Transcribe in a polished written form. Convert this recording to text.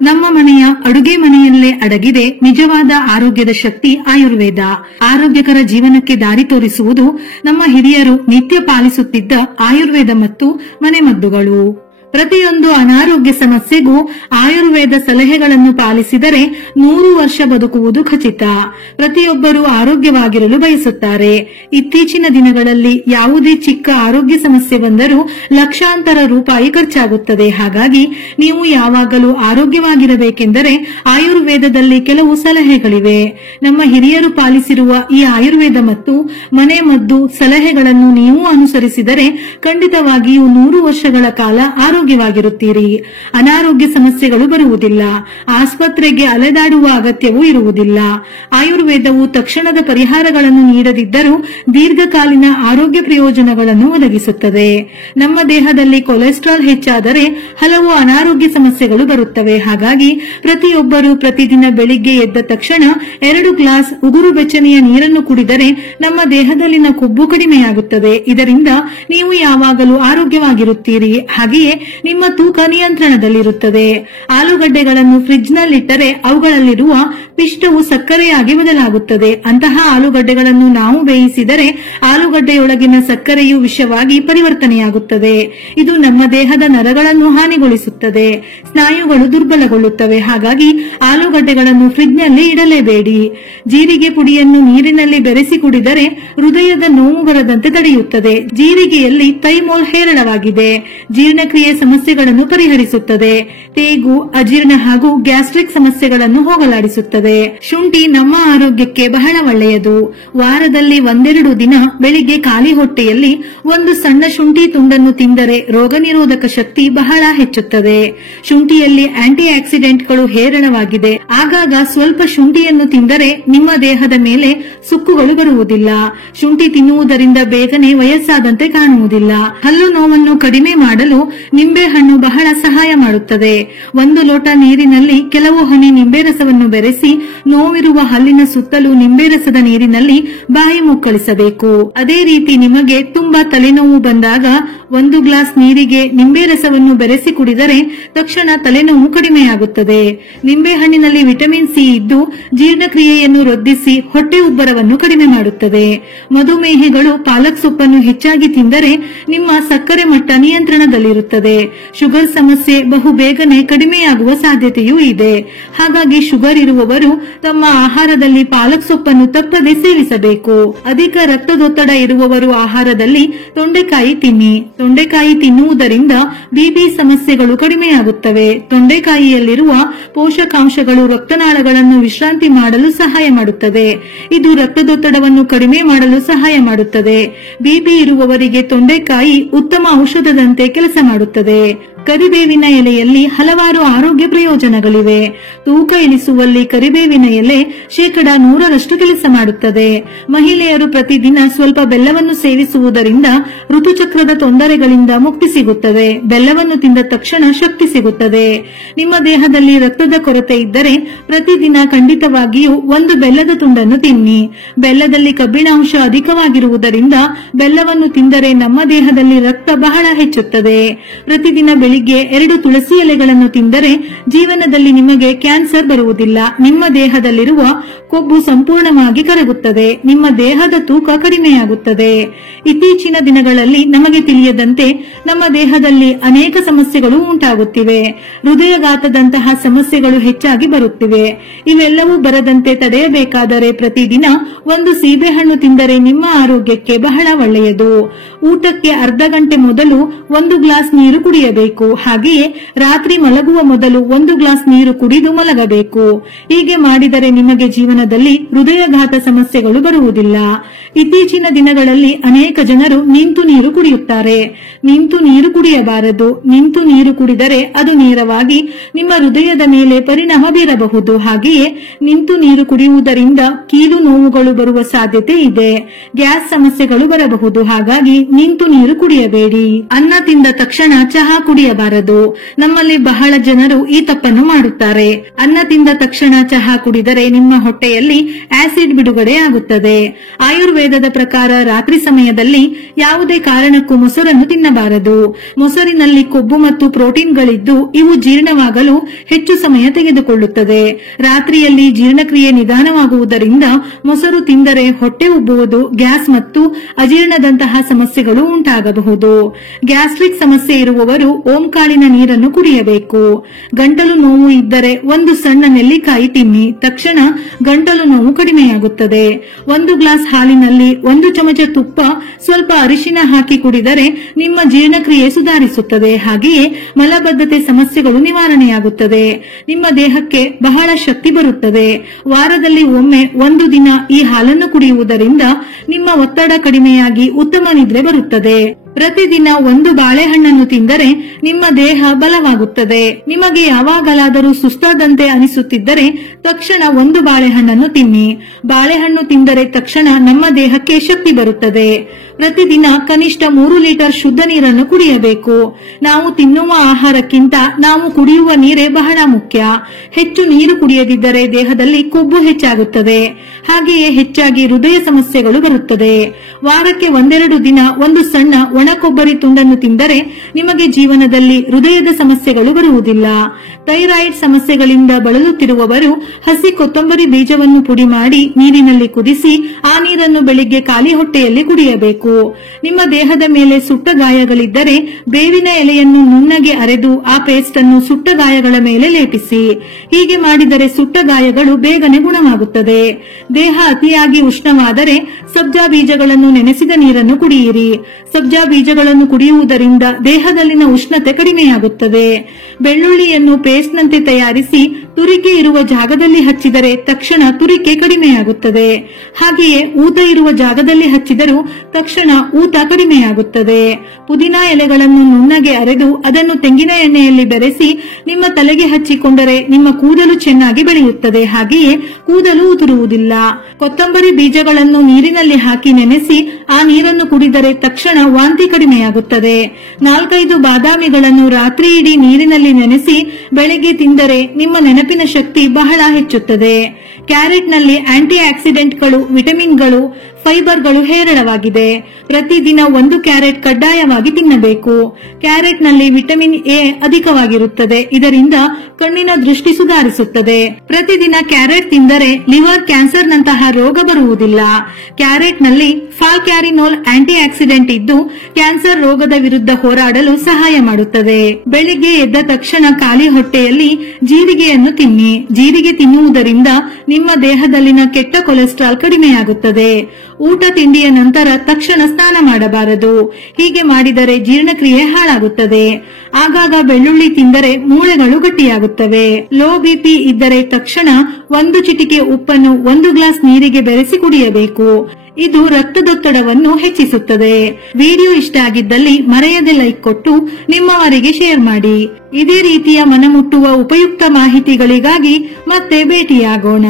ನಮ್ಮ ಮನೆಯ ಅಡುಗೆ ಮನೆಯಲ್ಲೇ ಅಡಗಿದೆ ನಿಜವಾದ ಆರೋಗ್ಯದ ಶಕ್ತಿ ಆಯುರ್ವೇದ. ಆರೋಗ್ಯಕರ ಜೀವನಕ್ಕೆ ದಾರಿ ತೋರಿಸುವುದು ನಮ್ಮ ಹಿರಿಯರು ನಿತ್ಯ ಪಾಲಿಸುತ್ತಿದ್ದ ಆಯುರ್ವೇದ ಮತ್ತು ಮನೆಮದ್ದುಗಳು. ಪ್ರತಿಯೊಂದು ಅನಾರೋಗ್ಯ ಸಮಸ್ಯೆಗೂ ಆಯುರ್ವೇದ ಸಲಹೆಗಳನ್ನು ಪಾಲಿಸಿದರೆ 100 ವರ್ಷ ಬದುಕುವುದು ಖಚಿತ. ಪ್ರತಿಯೊಬ್ಬರೂ ಆರೋಗ್ಯವಾಗಿರಲು ಬಯಸುತ್ತಾರೆ. ಇತ್ತೀಚಿನ ದಿನಗಳಲ್ಲಿ ಯಾವುದೇ ಚಿಕ್ಕ ಆರೋಗ್ಯ ಸಮಸ್ಯೆ ಬಂದರೂ ಲಕ್ಷಾಂತರ ರೂಪಾಯಿ ಖರ್ಚಾಗುತ್ತದೆ. ಹಾಗಾಗಿ ನೀವು ಯಾವಾಗಲೂ ಆರೋಗ್ಯವಾಗಿರಬೇಕೆಂದರೆ ಆಯುರ್ವೇದದಲ್ಲಿ ಕೆಲವು ಸಲಹೆಗಳಿವೆ. ನಮ್ಮ ಹಿರಿಯರು ಪಾಲಿಸಿರುವ ಈ ಆಯುರ್ವೇದ ಮತ್ತು ಮನೆಮದ್ದು ಸಲಹೆಗಳನ್ನು ನೀವು ಅನುಸರಿಸಿದರೆ ಖಂಡಿತವಾಗಿಯೂ 100 ವರ್ಷಗಳ ಕಾಲ ಆರೋಗ್ಯವಾಗಿರುತ್ತೀರಿ. ಅನಾರೋಗ್ಯ ಸಮಸ್ಯೆಗಳು ಬರುವುದಿಲ್ಲ. ಆಸ್ಪತ್ರೆಗೆ ಅಲೆದಾಡುವ ಅಗತ್ಯವೂ ಇರುವುದಿಲ್ಲ. ಆಯುರ್ವೇದವು ತಕ್ಷಣದ ಪರಿಹಾರಗಳನ್ನು ನೀಡದಿದ್ದರೂ ದೀರ್ಘಕಾಲೀನ ಆರೋಗ್ಯ ಪ್ರಯೋಜನಗಳನ್ನು ಒದಗಿಸುತ್ತದೆ. ನಮ್ಮ ದೇಹದಲ್ಲಿ ಕೊಲೆಸ್ಟ್ರಾಲ್ ಹೆಚ್ಚಾದರೆ ಹಲವು ಅನಾರೋಗ್ಯ ಸಮಸ್ಯೆಗಳು ಬರುತ್ತವೆ. ಹಾಗಾಗಿ ಪ್ರತಿಯೊಬ್ಬರೂ ಪ್ರತಿದಿನ ಬೆಳಿಗ್ಗೆ ಎದ್ದ ತಕ್ಷಣ 2 ಗ್ಲಾಸ್ ಉಗುರು ಬೆಚ್ಚನೆಯ ನೀರನ್ನು ಕುಡಿದರೆ ನಮ್ಮ ದೇಹದಲ್ಲಿನ ಕೊಬ್ಬು ಕಡಿಮೆಯಾಗುತ್ತದೆ. ಇದರಿಂದ ನೀವು ಯಾವಾಗಲೂ ಆರೋಗ್ಯವಾಗಿರುತ್ತೀರಿ. ಹಾಗೆಯೇ ನಿಮ್ಮ ತೂಕ ನಿಯಂತ್ರಣದಲ್ಲಿರುತ್ತದೆ. ಆಲೂಗಡ್ಡೆಗಳನ್ನು ಫ್ರಿಡ್ಜ್ನಲ್ಲಿಟ್ಟರೆ ಅವುಗಳಲ್ಲಿರುವ ಪಿಷ್ಟವು ಸಕ್ಕರೆಯಾಗಿ ಬದಲಾಗುತ್ತದೆ. ಅಂತಹ ಆಲೂಗಡ್ಡೆಗಳನ್ನು ನಾವು ಬೇಯಿಸಿದರೆ ಆಲೂಗಡ್ಡೆಯೊಳಗಿನ ಸಕ್ಕರೆಯು ವಿಷವಾಗಿ ಪರಿವರ್ತನೆಯಾಗುತ್ತದೆ. ಇದು ನಮ್ಮ ದೇಹದ ನರಗಳನ್ನು ಹಾನಿಗೊಳಿಸುತ್ತದೆ. ಸ್ನಾಯುಗಳು ದುರ್ಬಲಗೊಳ್ಳುತ್ತವೆ. ಹಾಗಾಗಿ ಆಲೂಗಡ್ಡೆಗಳನ್ನು ಫ್ರಿಡ್ಜ್ನಲ್ಲಿ ಇಡಲೇಬೇಡಿ. ಜೀರಿಗೆ ಪುಡಿಯನ್ನು ನೀರಿನಲ್ಲಿ ಬೆರೆಸಿ ಕುಡಿದರೆ ಹೃದಯದ ನೋವು ಬರದಂತೆ ತಡೆಯುತ್ತದೆ. ಜೀರಿಗೆಯಲ್ಲಿ ಥೈಮೋಲ್ ಹೇರಳವಾಗಿದೆ. ಜೀರ್ಣಕ್ರಿಯೆ ಸಮಸ್ಯೆಗಳನ್ನು ಪರಿಹರಿಸುತ್ತದೆ. ತೇಗು, ಅಜೀರ್ಣ ಹಾಗೂ ಗ್ಯಾಸ್ಟ್ರಿಕ್ ಸಮಸ್ಯೆಗಳನ್ನು ಹೋಗಲಾಡಿಸುತ್ತದೆ. ಶುಂಠಿ ನಮ್ಮ ಆರೋಗ್ಯಕ್ಕೆ ಬಹಳ ಒಳ್ಳೆಯದು. ವಾರದಲ್ಲಿ 1-2 ದಿನ ಬೆಳಿಗ್ಗೆ ಖಾಲಿ ಹೊಟ್ಟೆಯಲ್ಲಿ ಒಂದು ಸಣ್ಣ ಶುಂಠಿ ತುಂಡನ್ನು ತಿಂದರೆ ರೋಗ ನಿರೋಧಕ ಶಕ್ತಿ ಬಹಳ ಹೆಚ್ಚುತ್ತದೆ. ಶುಂಠಿಯಲ್ಲಿ ಆಂಟಿ ಆಕ್ಸಿಡೆಂಟ್ಗಳು ಹೇರಳವಾಗಿದೆ. ಆಗಾಗ ಸ್ವಲ್ಪ ಶುಂಠಿಯನ್ನು ತಿಂದರೆ ನಿಮ್ಮ ದೇಹದ ಮೇಲೆ ಸುಕ್ಕುಗಳು ಬರುವುದಿಲ್ಲ. ಶುಂಠಿ ತಿನ್ನುವುದರಿಂದ ಬೇಗನೆ ವಯಸ್ಸಾದಂತೆ ಕಾಣುವುದಿಲ್ಲ. ಹಲ್ಲು ನೋವನ್ನು ಕಡಿಮೆ ಮಾಡಲು ನಿಂಬೆಹಣ್ಣು ಬಹಳ ಸಹಾಯ ಮಾಡುತ್ತದೆ. 1 ಲೋಟ ನೀರಿನಲ್ಲಿ ಕೆಲವು ಹನಿ ನಿಂಬೆ ರಸವನ್ನು ಬೆರೆಸಿ ನೋವಿರುವ ಹಲ್ಲಿನ ಸುತ್ತಲೂ ನಿಂಬೆ ರಸದ ನೀರಿನಲ್ಲಿ ಬಾಯಿ ಮುಕ್ಕಳಿಸಬೇಕು. ಅದೇ ರೀತಿ ನಿಮಗೆ ತುಂಬಾ ತಲೆನೋವು ಬಂದಾಗ 1 ಗ್ಲಾಸ್ ನೀರಿಗೆ ನಿಂಬೆ ರಸವನ್ನು ಬೆರೆಸಿ ಕುಡಿದರೆ ತಕ್ಷಣ ತಲೆನೋವು ಕಡಿಮೆಯಾಗುತ್ತದೆ. ನಿಂಬೆಹಣ್ಣಿನಲ್ಲಿ ವಿಟಮಿನ್ ಸಿ ಇದ್ದು ಜೀರ್ಣಕ್ರಿಯೆಯನ್ನು ವೃದ್ಧಿಸಿ ಹೊಟ್ಟೆ ಉಬ್ಬರವನ್ನು ಕಡಿಮೆ ಮಾಡುತ್ತದೆ. ಮಧುಮೇಹಿಗಳು ಪಾಲಕ್ ಸೊಪ್ಪನ್ನು ಹೆಚ್ಚಾಗಿ ತಿಂದರೆ ನಿಮ್ಮ ಸಕ್ಕರೆ ಮಟ್ಟ ನಿಯಂತ್ರಣದಲ್ಲಿರುತ್ತದೆ. ಶುಗರ್ ಸಮಸ್ಯೆ ಬಹು ಬೇಗನೆ ಕಡಿಮೆಯಾಗುವ ಸಾಧ್ಯತೆಯೂ ಇದೆ. ಹಾಗಾಗಿ ಶುಗರ್ ಇರುವವರು ತಮ್ಮ ಆಹಾರದಲ್ಲಿ ಪಾಲಕ್ ಸೊಪ್ಪನ್ನು ತಪ್ಪದೆ ಸೇವಿಸಬೇಕು. ಅಧಿಕ ರಕ್ತದೊತ್ತಡ ಇರುವವರು ಆಹಾರದಲ್ಲಿ ತೊಂಡೆಕಾಯಿ ತಿನ್ನಿ. ತೊಂಡೆಕಾಯಿ ತಿನ್ನುವುದರಿಂದ ಬಿಪಿ ಸಮಸ್ಯೆಗಳು ಕಡಿಮೆಯಾಗುತ್ತವೆ. ತೊಂಡೆಕಾಯಿಯಲ್ಲಿರುವ ಪೋಷಕಾಂಶಗಳು ರಕ್ತನಾಳಗಳನ್ನು ವಿಶ್ರಾಂತಿ ಮಾಡಲು ಸಹಾಯ ಮಾಡುತ್ತದೆ. ಇದು ರಕ್ತದೊತ್ತಡವನ್ನು ಕಡಿಮೆ ಮಾಡಲು ಸಹಾಯ ಮಾಡುತ್ತದೆ. ಬಿಪಿ ಇರುವವರಿಗೆ ತೊಂಡೆಕಾಯಿ ಉತ್ತಮ ಔಷಧದಂತೆ ಕೆಲಸ ಮಾಡುತ್ತದೆ. ಕರಿಬೇವಿನ ಎಲೆಯಲ್ಲಿ ಹಲವಾರು ಆರೋಗ್ಯ ಪ್ರಯೋಜನಗಳಿವೆ. ತೂಕ ಇಳಿಸುವಲ್ಲಿ ಕರಿಬೇವಿನ ಎಲೆ 100% ಕೆಲಸ ಮಾಡುತ್ತದೆ. ಮಹಿಳೆಯರು ಪ್ರತಿದಿನ ಸ್ವಲ್ಪ ಬೆಲ್ಲವನ್ನು ಸೇವಿಸುವುದರಿಂದ ಋತುಚಕ್ರದ ತೊಂದರೆಗಳಿಂದ ಮುಕ್ತಿ ಸಿಗುತ್ತದೆ. ಬೆಲ್ಲವನ್ನು ತಿಂದ ತಕ್ಷಣ ಶಕ್ತಿ ಸಿಗುತ್ತದೆ. ನಿಮ್ಮ ದೇಹದಲ್ಲಿ ರಕ್ತದ ಕೊರತೆ ಇದ್ದರೆ ಪ್ರತಿದಿನ ಖಂಡಿತವಾಗಿಯೂ 1 ಬೆಲ್ಲದ ತುಂಡನ್ನು ತಿನ್ನಿ. ಬೆಲ್ಲದಲ್ಲಿ ಕಬ್ಬಿಣಾಂಶ ಅಧಿಕವಾಗಿರುವುದರಿಂದ ಬೆಲ್ಲವನ್ನು ತಿಂದರೆ ನಮ್ಮ ದೇಹದಲ್ಲಿ ರಕ್ತ ಬಹಳ ಹೆಚ್ಚುತ್ತದೆ. ಪ್ರತಿದಿನ ಬೆಳಿಗ್ಗೆ 2 ತುಳಸಿ ಎಲೆಗಳನ್ನು ತಿಂದರೆ ಜೀವನದಲ್ಲಿ ನಿಮಗೆ ಕ್ಯಾನ್ಸರ್ ಬರುವುದಿಲ್ಲ. ನಿಮ್ಮ ದೇಹದಲ್ಲಿರುವ ಕೊಬ್ಬು ಸಂಪೂರ್ಣವಾಗಿ ಕರಗುತ್ತದೆ. ನಿಮ್ಮ ದೇಹದ ತೂಕ ಕಡಿಮೆಯಾಗುತ್ತದೆ. ಇತ್ತೀಚಿನ ದಿನಗಳಲ್ಲಿ ನಮಗೆ ತಿಳಿಯದಂತೆ ನಮ್ಮ ದೇಹದಲ್ಲಿ ಅನೇಕ ಸಮಸ್ಯೆಗಳು ಉಂಟಾಗುತ್ತಿವೆ. ಹೃದಯಘಾತದಂತಹ ಸಮಸ್ಯೆಗಳು ಹೆಚ್ಚಾಗಿ ಬರುತ್ತಿವೆ. ಇವೆಲ್ಲವೂ ಬರದಂತೆ ತಡೆಯಬೇಕಾದರೆ ಪ್ರತಿದಿನ 1 ಸೀಬೆಹಣ್ಣು ತಿಂದರೆ ನಿಮ್ಮ ಆರೋಗ್ಯಕ್ಕೆ ಬಹಳ ಒಳ್ಳೆಯದು. ಊಟಕ್ಕೆ ಅರ್ಧ ಗಂಟೆ ಮೊದಲು 1 ಗ್ಲಾಸ್ ನೀರು ಕುಡಿಯಬೇಕು. ಹಾಗೆಯೇ ರಾತ್ರಿ ಮಲಗುವ ಮೊದಲು 1 ಗ್ಲಾಸ್ ನೀರು ಕುಡಿದು ಮಲಗಬೇಕು. ಹೀಗೆ ಮಾಡಿದರೆ ನಿಮಗೆ ಜೀವನದಲ್ಲಿ ಹೃದಯಘಾತ ಸಮಸ್ಯೆಗಳು ಬರುವುದಿಲ್ಲ. ಇತ್ತೀಚಿನ ದಿನಗಳಲ್ಲಿ ಅನೇಕ ಜನರು ನಿಂತು ನೀರು ಕುಡಿಯುತ್ತಾರೆ. ನಿಂತು ನೀರು ಕುಡಿಯಬಾರದು. ನಿಂತು ನೀರು ಕುಡಿದರೆ ಅದು ನೇರವಾಗಿ ನಿಮ್ಮ ಹೃದಯದ ಮೇಲೆ ಪರಿಣಾಮ ಬೀರಬಹುದು. ಹಾಗೆಯೇ ನಿಂತು ನೀರು ಕುಡಿಯುವುದರಿಂದ ಕೀಲು ನೋವುಗಳು ಬರುವ ಸಾಧ್ಯತೆ ಇದೆ. ಗ್ಯಾಸ್ ಸಮಸ್ಯೆಗಳು ಬರಬಹುದು. ಹಾಗಾಗಿ ನಿಂತು ನೀರು ಕುಡಿಯಬೇಡಿ. ಅನ್ನ ತಿಂದ ತಕ್ಷಣ ಚಹಾ ಕುಡಿಯ ಕುಡಿಯಬಾರದು. ನಮ್ಮಲ್ಲಿ ಬಹಳ ಜನರು ಈ ತಪ್ಪನ್ನು ಮಾಡುತ್ತಾರೆ. ಅನ್ನ ತಿಂದ ತಕ್ಷಣ ಚಹಾ ಕುಡಿದರೆ ನಿಮ್ಮ ಹೊಟ್ಟೆಯಲ್ಲಿ ಆಸಿಡ್ ಬಿಡುಗಡೆ ಆಗುತ್ತದೆ. ಆಯುರ್ವೇದದ ಪ್ರಕಾರ ರಾತ್ರಿ ಸಮಯದಲ್ಲಿ ಯಾವುದೇ ಕಾರಣಕ್ಕೂ ಮೊಸರನ್ನು ತಿನ್ನಬಾರದು. ಮೊಸರಿನಲ್ಲಿ ಕೊಬ್ಬು ಮತ್ತು ಪ್ರೋಟೀನ್ಗಳಿದ್ದು ಇವು ಜೀರ್ಣವಾಗಲು ಹೆಚ್ಚು ಸಮಯ ತೆಗೆದುಕೊಳ್ಳುತ್ತದೆ. ರಾತ್ರಿಯಲ್ಲಿ ಜೀರ್ಣಕ್ರಿಯೆ ನಿಧಾನವಾಗುವುದರಿಂದ ಮೊಸರು ತಿಂದರೆ ಹೊಟ್ಟೆ ಉಬ್ಬುವುದು, ಗ್ಯಾಸ್ ಮತ್ತು ಅಜೀರ್ಣದಂತಹ ಸಮಸ್ಯೆಗಳು ಉಂಟಾಗಬಹುದು. ಗ್ಯಾಸ್ಟ್ರಿಕ್ ಸಮಸ್ಯೆ ಇರುವವರು ಓಂಕಾಳಿನ ನೀರನ್ನು ಕುಡಿಯಬೇಕು. ಗಂಟಲು ನೋವು ಇದ್ದರೆ ಒಂದು ಸಣ್ಣ ನೆಲ್ಲಿಕಾಯಿ ತಿನ್ನಿ, ತಕ್ಷಣ ಗಂಟಲು ನೋವು ಕಡಿಮೆಯಾಗುತ್ತದೆ. 1 ಗ್ಲಾಸ್ ಹಾಲಿನಲ್ಲಿ 1 ಚಮಚ ತುಪ್ಪ, ಸ್ವಲ್ಪ ಅರಿಶಿನ ಹಾಕಿ ಕುಡಿದರೆ ನಿಮ್ಮ ಜೀರ್ಣಕ್ರಿಯೆ ಸುಧಾರಿಸುತ್ತದೆ. ಹಾಗೆಯೇ ಮಲಬದ್ಧತೆ ಸಮಸ್ಯೆಗಳು ನಿವಾರಣೆಯಾಗುತ್ತದೆ. ನಿಮ್ಮ ದೇಹಕ್ಕೆ ಬಹಳ ಶಕ್ತಿ ಬರುತ್ತದೆ. ವಾರದಲ್ಲಿ ಒಮ್ಮೆ 1 ದಿನ ಈ ಹಾಲನ್ನು ಕುಡಿಯುವುದರಿಂದ ನಿಮ್ಮ ಒತ್ತಡ ಕಡಿಮೆಯಾಗಿ ಉತ್ತಮ ನಿದ್ರೆ ಬರುತ್ತದೆ. ಪ್ರತಿದಿನ 1 ಬಾಳೆಹಣ್ಣನ್ನು ತಿಂದರೆ ನಿಮ್ಮ ದೇಹ ಬಲವಾಗುತ್ತದೆ. ನಿಮಗೆ ಯಾವಾಗಲಾದರೂ ಸುಸ್ತಾದಂತೆ ಅನಿಸುತ್ತಿದ್ದರೆ ತಕ್ಷಣ 1 ಬಾಳೆಹಣ್ಣನ್ನು ತಿನ್ನಿ. ಬಾಳೆಹಣ್ಣು ತಿಂದರೆ ತಕ್ಷಣ ನಮ್ಮ ದೇಹಕ್ಕೆ ಶಕ್ತಿ ಬರುತ್ತದೆ. ಪ್ರತಿದಿನ ಕನಿಷ್ಠ 3 ಲೀಟರ್ ಶುದ್ಧ ನೀರನ್ನು ಕುಡಿಯಬೇಕು. ನಾವು ತಿನ್ನುವ ಆಹಾರಕ್ಕಿಂತ ನಾವು ಕುಡಿಯುವ ನೀರೇ ಬಹಳ ಮುಖ್ಯ. ಹೆಚ್ಚು ನೀರು ಕುಡಿಯದಿದ್ದರೆ ದೇಹದಲ್ಲಿ ಕೊಬ್ಬು ಹೆಚ್ಚಾಗುತ್ತದೆ. ಹಾಗೆಯೇ ಹೆಚ್ಚಾಗಿ ಹೃದಯ ಸಮಸ್ಯೆಗಳು ಬರುತ್ತದೆ. ವಾರಕ್ಕೆ 1-2 ದಿನ ಒಂದು ಸಣ್ಣ ಒಣ ಕೊಬ್ಬರಿ ತುಂಡನ್ನು ತಿಂದರೆ ನಿಮಗೆ ಜೀವನದಲ್ಲಿ ಹೃದಯದ ಸಮಸ್ಯೆಗಳು ಬರುವುದಿಲ್ಲ. ಥೈರಾಯ್ಡ್ ಸಮಸ್ಯೆಗಳಿಂದ ಬಳಲುತ್ತಿರುವವರು ಹಸಿ ಕೊತ್ತಂಬರಿ ಬೀಜವನ್ನು ಪುಡಿ ಮಾಡಿ ನೀರಿನಲ್ಲಿ ಕುದಿಸಿ ಆ ನೀರನ್ನು ಬೆಳಿಗ್ಗೆ ಖಾಲಿ ಹೊಟ್ಟೆಯಲ್ಲಿ ಕುಡಿಯಬೇಕು. ನಿಮ್ಮ ದೇಹದ ಮೇಲೆ ಸುಟ್ಟ ಗಾಯಗಳಿದ್ದರೆ ಬೇವಿನ ಎಲೆಯನ್ನು ನುಣ್ಣಗೆ ಅರೆದು ಆ ಪೇಸ್ಟ್ ಅನ್ನು ಸುಟ್ಟ ಗಾಯಗಳ ಮೇಲೆ ಲೇಪಿಸಿ. ಹೀಗೆ ಮಾಡಿದರೆ ಸುಟ್ಟ ಗಾಯಗಳು ಬೇಗನೆ ಗುಣವಾಗುತ್ತದೆ. ದೇಹ ಅತಿಯಾಗಿ ಉಷ್ಣವಾದರೆ ಸಬ್ಜಾ ಬೀಜಗಳನ್ನು ನೆನೆಸಿದ ನೀರನ್ನು ಕುಡಿಯಿರಿ. ಸಬ್ಜಾ ಬೀಜಗಳನ್ನು ಕುಡಿಯುವುದರಿಂದ ದೇಹದಲ್ಲಿನ ಉಷ್ಣತೆ ಕಡಿಮೆಯಾಗುತ್ತದೆ. ಬೆಳ್ಳುಳ್ಳಿಯನ್ನು ಪೇಸ್ಟ್ನಂತೆ ತಯಾರಿಸಿ ತುರಿಕೆ ಇರುವ ಜಾಗದಲ್ಲಿ ಹಚ್ಚಿದರೆ ತಕ್ಷಣ ತುರಿಕೆ ಕಡಿಮೆಯಾಗುತ್ತದೆ. ಹಾಗೆಯೇ ಊತ ಇರುವ ಜಾಗದಲ್ಲಿ ಹಚ್ಚಿದರೂ ತಕ್ಷಣ ಊತ ಕಡಿಮೆಯಾಗುತ್ತದೆ. ಪುದೀನಾ ಎಲೆಗಳನ್ನು ನುಣ್ಣಗೆ ಅರೆದು ಅದನ್ನು ತೆಂಗಿನ ಎಣ್ಣೆಯಲ್ಲಿ ಬೆರೆಸಿ ನಿಮ್ಮ ತಲೆಗೆ ಹಚ್ಚಿಕೊಂಡರೆ ನಿಮ್ಮ ಕೂದಲು ಚೆನ್ನಾಗಿ ಬೆಳೆಯುತ್ತದೆ. ಹಾಗೆಯೇ ಕೂದಲು ಉದುರುವುದಿಲ್ಲ. ಕೊತ್ತಂಬರಿ ಬೀಜಗಳನ್ನು ನೀರಿನಲ್ಲಿ ಹಾಕಿ ನೆನೆಸಿ ಆ ನೀರನ್ನು ಕುಡಿದರೆ ತಕ್ಷಣ ವಾಂತಿ ಕಡಿಮೆಯಾಗುತ್ತದೆ. 4-5 ಬಾದಾಮಿಗಳನ್ನು ರಾತ್ರಿ ಇಡೀ ನೀರಿನಲ್ಲಿ ನೆನೆಸಿ ಬೆಳಗ್ಗೆ ತಿಂದರೆ ನಿಮ್ಮ ನೆನಪಿನ ಶಕ್ತಿ ಬಹಳ ಹೆಚ್ಚುತ್ತದೆ. ಕ್ಯಾರೆಟ್ನಲ್ಲಿ ಆಂಟಿ ಆಕ್ಸಿಡೆಂಟ್ಗಳು, ವಿಟಮಿನ್ಗಳು, ಫೈಬರ್ಗಳು ಹೇರಳವಾಗಿದೆ. ಪ್ರತಿದಿನ 1 ಕ್ಯಾರೆಟ್ ಕಡ್ಡಾಯವಾಗಿ ತಿನ್ನಬೇಕು. ಕ್ಯಾರೆಟ್ನಲ್ಲಿ ವಿಟಮಿನ್ ಎ ಅಧಿಕವಾಗಿರುತ್ತದೆ. ಇದರಿಂದ ಕಣ್ಣಿನ ದೃಷ್ಟಿ ಸುಧಾರಿಸುತ್ತದೆ. ಪ್ರತಿದಿನ ಕ್ಯಾರೆಟ್ ತಿಂದರೆ ಲಿವರ್ ಕ್ಯಾನ್ಸರ್ನಂತಹ ರೋಗ ಬರುವುದಿಲ್ಲ. ಕ್ಯಾರೆಟ್ನಲ್ಲಿ ಫಾಲ್ಕ್ಯಾರಿನೋಲ್ ಆಂಟಿ ಆಕ್ಸಿಡೆಂಟ್ ಇದ್ದು ಕ್ಯಾನ್ಸರ್ ರೋಗದ ವಿರುದ್ಧ ಹೋರಾಡಲು ಸಹಾಯ ಮಾಡುತ್ತದೆ. ಬೆಳಿಗ್ಗೆ ಎದ್ದ ತಕ್ಷಣ ಖಾಲಿ ಹೊಟ್ಟೆಯಲ್ಲಿ ಜೀರಿಗೆಯನ್ನು ತಿನ್ನಿ. ಜೀರಿಗೆ ತಿನ್ನುವುದರಿಂದ ನಿಮ್ಮ ದೇಹದಲ್ಲಿನ ಕೆಟ್ಟ ಕೊಲೆಸ್ಟ್ರಾಲ್ ಕಡಿಮೆಯಾಗುತ್ತದೆ. ಊಟ ತಿಂಡಿಯ ನಂತರ ತಕ್ಷಣ ಸ್ನಾನ ಮಾಡಬಾರದು. ಹೀಗೆ ಮಾಡಿದರೆ ಜೀರ್ಣಕ್ರಿಯೆ ಹಾಳಾಗುತ್ತದೆ. ಆಗಾಗ ಬೆಳ್ಳುಳ್ಳಿ ತಿಂದರೆ ಮೂಳೆಗಳು ಗಟ್ಟಿಯಾಗುತ್ತವೆ. ಲೋ ಬಿಪಿ ಇದ್ದರೆ ತಕ್ಷಣ 1 ಚಿಟಿಕೆ ಉಪ್ಪನ್ನು 1 ಗ್ಲಾಸ್ ನೀರಿಗೆ ಬೆರೆಸಿ ಕುಡಿಯಬೇಕು. ಇದು ರಕ್ತದೊತ್ತಡವನ್ನು ಹೆಚ್ಚಿಸುತ್ತದೆ. ವಿಡಿಯೋ ಇಷ್ಟ ಆಗಿದ್ದಲ್ಲಿ ಮರೆಯದೆ ಲೈಕ್ ಕೊಟ್ಟು ನಿಮ್ಮವರಿಗೆ ಶೇರ್ ಮಾಡಿ. ಇದೇ ರೀತಿಯ ಮನಮುಟ್ಟುವ ಉಪಯುಕ್ತ ಮಾಹಿತಿಗಳಿಗಾಗಿ ಮತ್ತೆ ಭೇಟಿಯಾಗೋಣ.